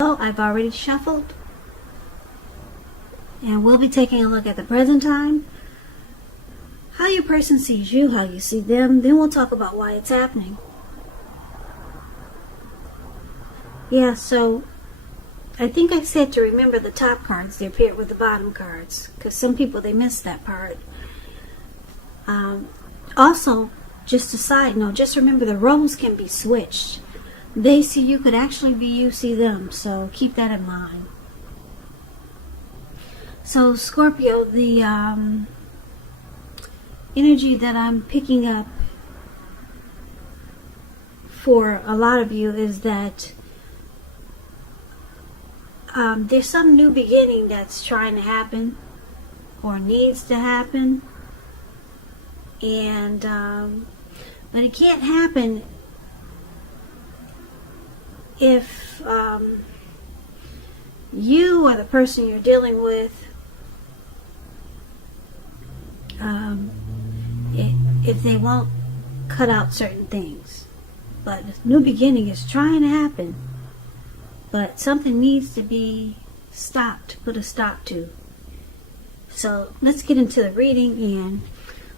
Oh, I've already shuffled. And we'll be taking a look at the present time, how your person sees you, how you see them. Then we'll talk about why it's happening. Yeah, so I think I said to remember the top cards. They appear with the bottom cards, because some people, they miss that part. Also, just a side note, just remember the roles can be switched. They see you could actually be you see them, so keep that in mind. So Scorpio, the energy that I'm picking up for a lot of you is that there's some new beginning that's trying to happen or needs to happen, and but it can't happen if you or the person you're dealing with, if they won't cut out certain things. But this new beginning is trying to happen, but something needs to be stopped, put a stop to. So let's get into the reading and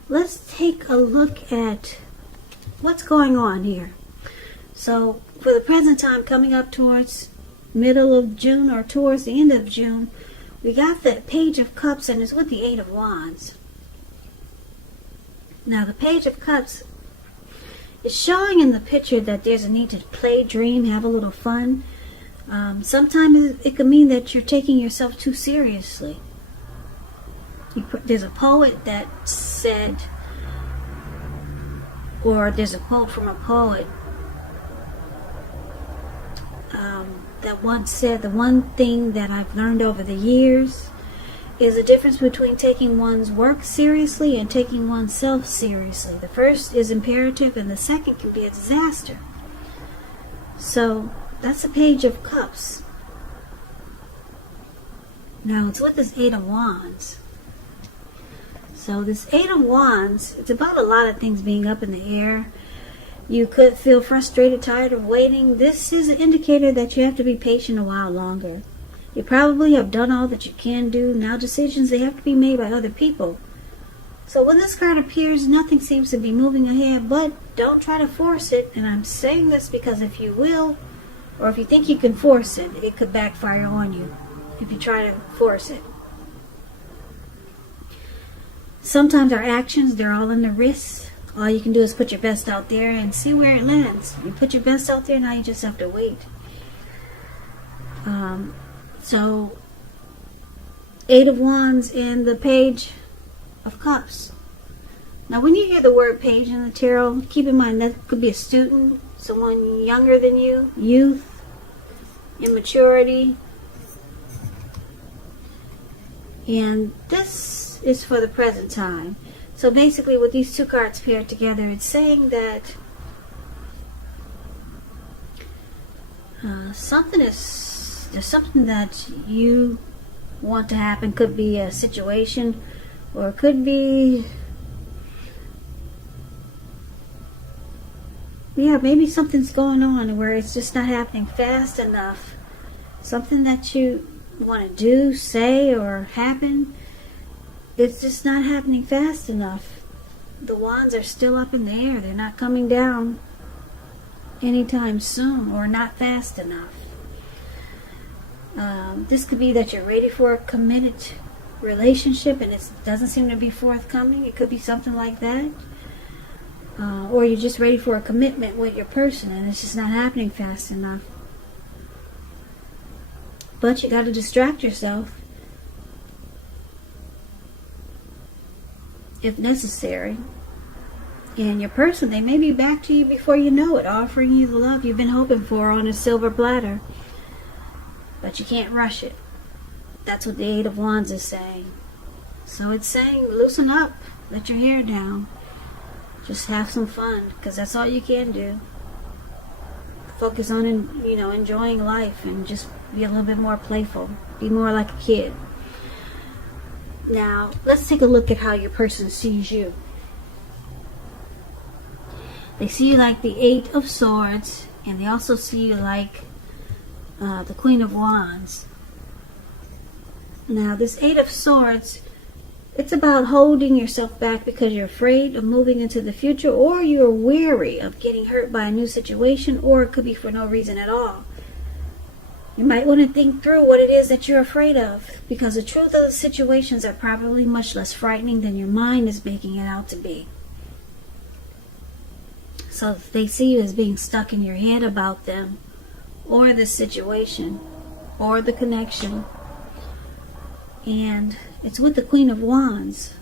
let's take a look at what's going on here. So for the present time, coming up towards middle of June or towards the end of June, we got the Page of Cups, and it's with the Eight of Wands. Now the Page of Cups is showing in the picture that there's a need to play, dream, have a little fun. Sometimes it could mean that you're taking yourself too seriously. There's a poet that said, or there's a quote from a poet that once said, the one thing that I've learned over the years is the difference between taking one's work seriously and taking oneself seriously. The first is imperative and the second can be a disaster. So that's a Page of Cups. Now it's with this Eight of Wands. So this Eight of Wands, it's about a lot of things being up in the air. You could feel frustrated, tired of waiting. This is an indicator that you have to be patient a while longer. You probably have done all that you can do. Now decisions, they have to be made by other people. So when this card appears, nothing seems to be moving ahead, but don't try to force it. And I'm saying this because if you will, or if you think you can force it, it could backfire on you if you try to force it. Sometimes our actions, they're all in the wrists. All you can do is put your best out there and see where it lands. You put your best out there, now you just have to wait. So, Eight of Wands and the Page of Cups. Now when you hear the word page in the tarot, keep in mind that could be a student, someone younger than you, youth, immaturity. And this is for the present time. So basically with these two cards paired together, it's saying that there's something that you want to happen. Could be a situation, or it could be, yeah, maybe something's going on where it's just not happening fast enough. Something that you want to do, say, or happen, it's just not happening fast enough. The wands are still up in the air. They're not coming down anytime soon, or not fast enough. This could be that you're ready for a committed relationship and it doesn't seem to be forthcoming. It could be something like that. Or you're just ready for a commitment with your person and it's just not happening fast enough. But you got to distract yourself if necessary. And your person, they may be back to you before you know it, offering you the love you've been hoping for on a silver platter. But you can't rush it. That's what the Eight of Wands is saying. So it's saying, loosen up, let your hair down, just have some fun, because that's all you can do. Focus on, enjoying life and just be a little bit more playful, be more like a kid. Now, let's take a look at how your person sees you. They see you like the Eight of Swords, and they also see you like the Queen of Wands. Now, this Eight of Swords, it's about holding yourself back because you're afraid of moving into the future, or you're weary of getting hurt by a new situation, or it could be for no reason at all. You might want to think through what it is that you're afraid of, because the truth of the situations are probably much less frightening than your mind is making it out to be. So if they see you as being stuck in your head about them, or the situation, or the connection, and it's with the Queen of Wands.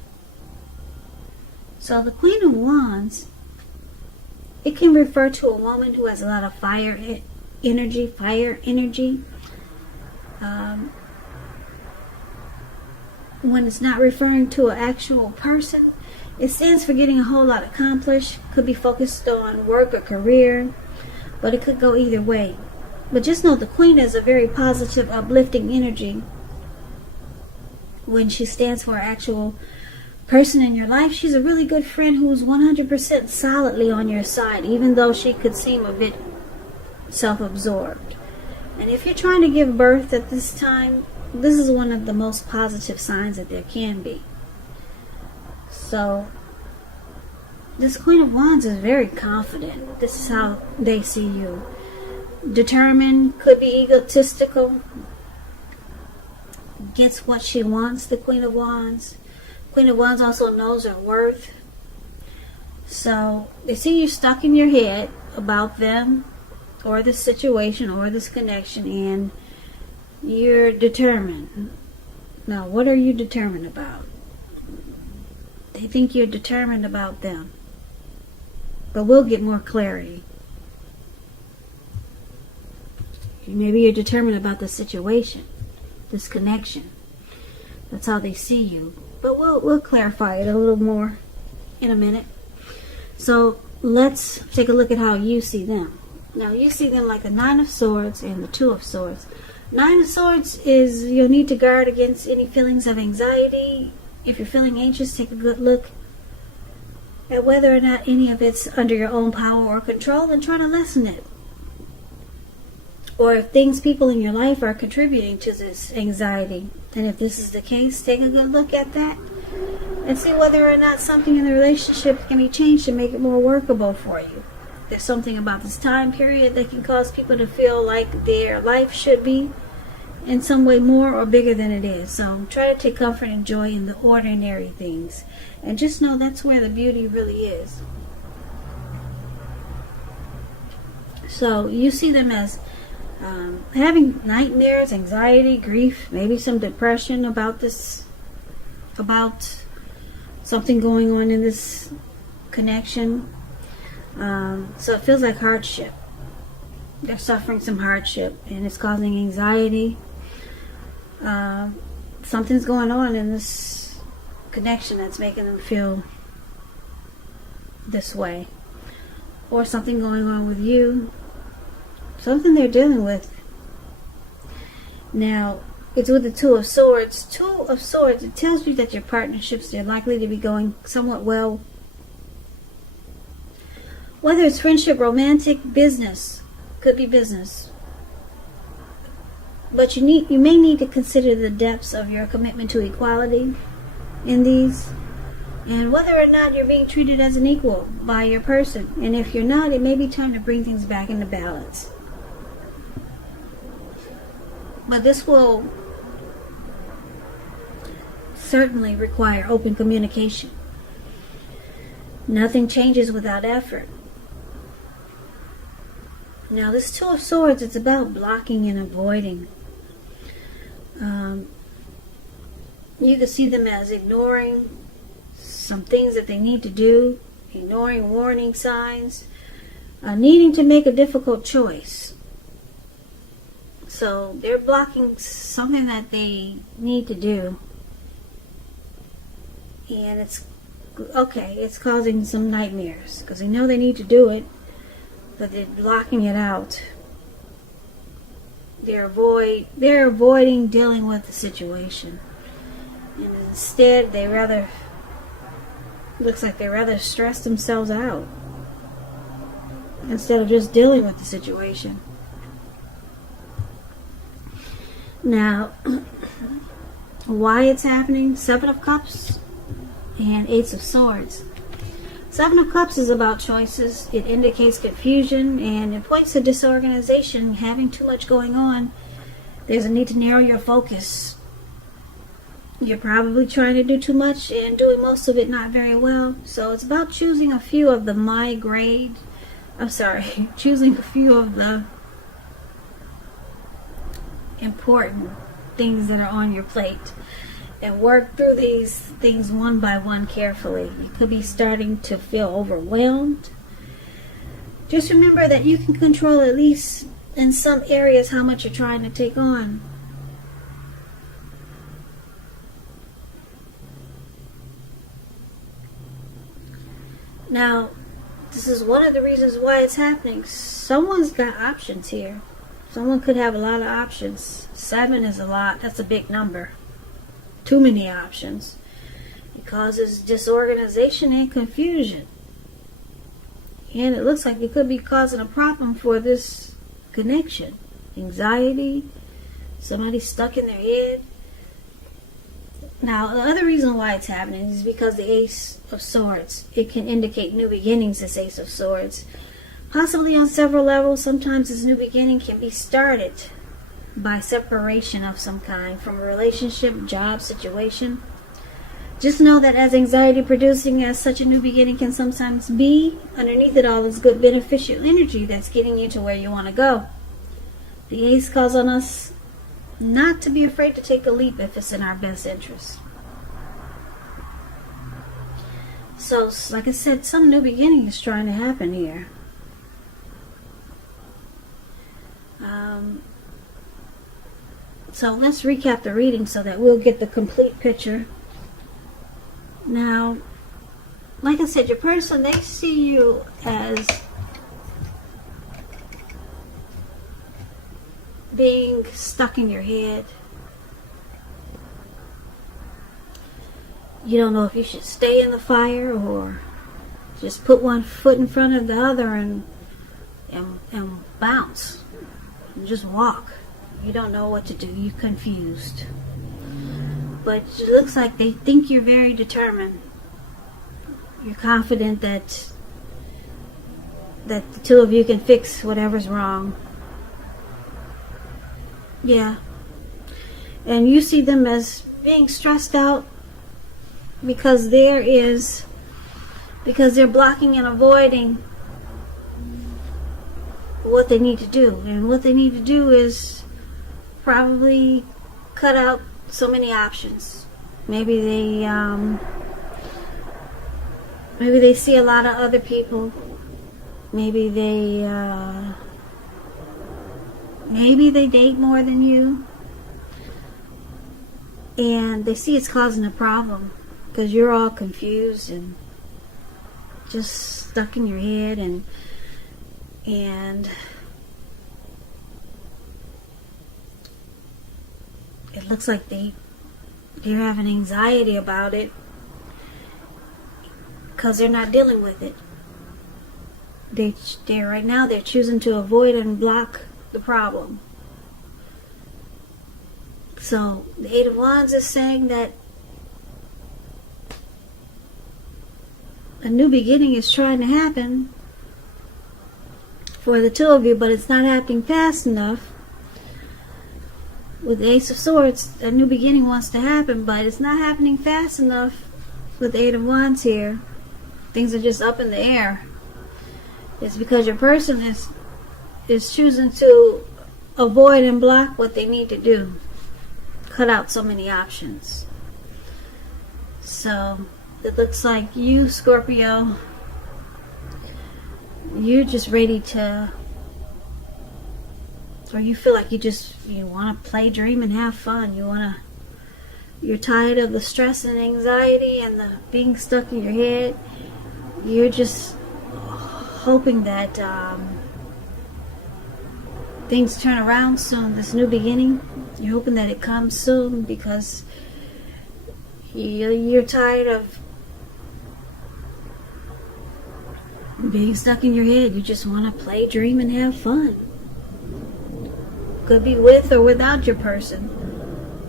So the Queen of Wands, it can refer to a woman who has a lot of fire energy. When it's not referring to an actual person, it stands for getting a whole lot accomplished. Could be focused on work or career, but it could go either way. But just know the Queen is a very positive, uplifting energy. When she stands for an actual person in your life, she's a really good friend who's 100% solidly on your side, even though she could seem a bit self-absorbed. And if you're trying to give birth at this time, this is one of the most positive signs that there can be. So this Queen of Wands is very confident. This is how they see you. Determined, could be egotistical, gets what she wants, the Queen of Wands. Queen of Wands also knows her worth. So they see you stuck in your head about them, or this situation, or this connection, and you're determined. Now, what are you determined about? They think you're determined about them. But we'll get more clarity. Maybe you're determined about the situation, this connection. That's how they see you. But we'll clarify it a little more in a minute. So let's take a look at how you see them. Now, you see them like the Nine of Swords and the Two of Swords. Nine of Swords is you'll need to guard against any feelings of anxiety. If you're feeling anxious, take a good look at whether or not any of it's under your own power or control, and try to lessen it. Or if things, people in your life are contributing to this anxiety. And if this is the case, take a good look at that and see whether or not something in the relationship can be changed to make it more workable for you. There's something about this time period that can cause people to feel like their life should be in some way more or bigger than it is. So try to take comfort and joy in the ordinary things. And just know that's where the beauty really is. So you see them as having nightmares, anxiety, grief, maybe some depression about this, about something going on in this connection. So it feels like hardship. They're suffering some hardship, and it's causing anxiety. Something's going on in this connection that's making them feel this way. Or something going on with you. Something they're dealing with. Now, it's with the Two of Swords. Two of Swords, it tells you that your partnerships, they're likely to be going somewhat well. Whether it's friendship, romantic, business, could be business. But you may need to consider the depths of your commitment to equality in these, and whether or not you're being treated as an equal by your person. And if you're not, it may be time to bring things back into balance. But this will certainly require open communication. Nothing changes without effort. Now, this Two of Swords, it's about blocking and avoiding. You can see them as ignoring some things that they need to do, ignoring warning signs, needing to make a difficult choice. So they're blocking something that they need to do. And it's causing some nightmares because they know they need to do it, but they're blocking it out. They're avoiding dealing with the situation. And instead, looks like they rather stress themselves out instead of just dealing with the situation. Now, why it's happening? Seven of Cups and Ace of Swords. Seven of Cups is about choices. It indicates confusion and it points to disorganization, having too much going on. There's a need to narrow your focus. You're probably trying to do too much and doing most of it not very well. So it's about choosing a few of the choosing a few of the important things that are on your plate and work through these things one by one carefully. You could be starting to feel overwhelmed. Just remember that you can control, at least in some areas, how much you're trying to take on. Now, this is one of the reasons why it's happening. Someone's got options here. Someone could have a lot of options. 7 is a lot. That's a big number. Too many options. It causes disorganization and confusion. And it looks like it could be causing a problem for this connection. Anxiety. Somebody stuck in their head. Now, the other reason why it's happening is because the Ace of Swords. It can indicate new beginnings, this Ace of Swords. Possibly on several levels. Sometimes this new beginning can be started by separation of some kind from a relationship, job, situation. Just know that as anxiety producing as such a new beginning can sometimes be, underneath it all is good beneficial energy that's getting you to where you want to go. The Ace calls on us not to be afraid to take a leap if it's in our best interest. So, like I said, some new beginning is trying to happen here. So let's recap the reading so that we'll get the complete picture. Now, like I said, your person, they see you as being stuck in your head. You don't know if you should stay in the fire or just put one foot in front of the other and bounce and just walk. You don't know what to do. You're confused. But it looks like they think you're very determined. You're confident that the two of you can fix whatever's wrong. Yeah. And you see them as being stressed out because they're blocking and avoiding what they need to do. And what they need to do is probably cut out so many options. Maybe they see a lot of other people. Maybe they date more than you, and they see it's causing a problem because you're all confused and just stuck in your head, and it looks like they're having anxiety about it because they're not dealing with it. They're right now they're choosing to avoid and block the problem. So the Eight of Wands is saying that a new beginning is trying to happen for the two of you, but it's not happening fast enough. With the Ace of Swords, a new beginning wants to happen, but it's not happening fast enough with the Eight of Wands here. Things are just up in the air. It's because your person is choosing to avoid and block what they need to do. Cut out so many options. So it looks like you, Scorpio, you're just ready to, or you feel like you want to play, dream, and have fun. You're tired of the stress and anxiety and the being stuck in your head. You're just hoping that things turn around soon. This new beginning, you're hoping that it comes soon because you're tired of being stuck in your head. You just want to play, dream, and have fun. Could be with or without your person.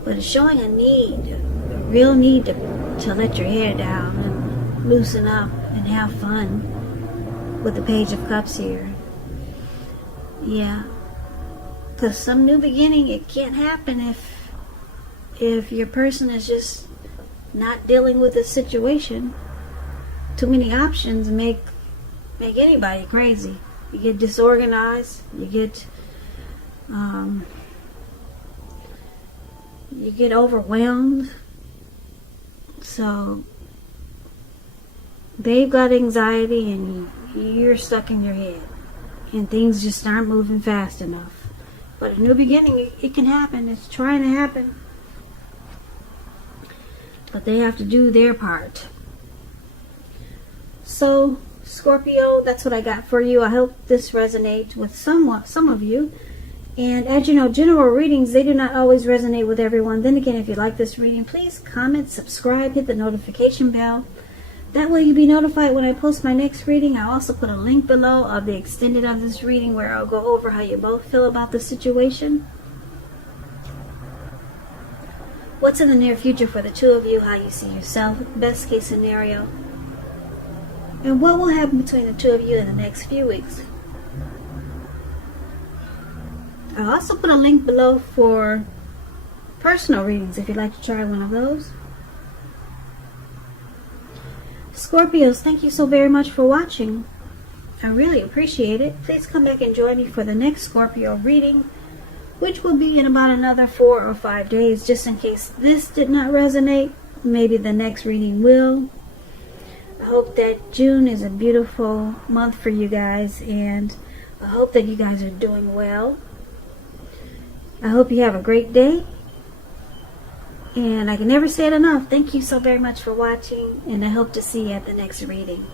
But it's showing a need, a real need to let your hair down and loosen up and have fun with the Page of Cups here. Yeah. Because some new beginning, it can't happen if your person is just not dealing with the situation. Too many options make anybody crazy. You get disorganized. You get overwhelmed. So they've got anxiety and you're stuck in your head. And things just aren't moving fast enough. But a new beginning, it can happen. It's trying to happen. But they have to do their part. So, Scorpio, that's what I got for you. I hope this resonates with some of you. And as you know, general readings, they do not always resonate with everyone. Then again, if you like this reading, please comment, subscribe, hit the notification bell. That way you'll be notified when I post my next reading. I also put a link below of the extended of this reading where I'll go over how you both feel about the situation. What's in the near future for the two of you, how you see yourself, best case scenario, and what will happen between the two of you in the next few weeks. I'll also put a link below for personal readings if you'd like to try one of those. Scorpios, thank you so very much for watching. I really appreciate it. Please come back and join me for the next Scorpio reading, which will be in about another 4 or 5 days. Just in case this did not resonate, maybe the next reading will. I hope that June is a beautiful month for you guys, and I hope that you guys are doing well. I hope you have a great day. And I can never say it enough. Thank you so very much for watching, and I hope to see you at the next reading.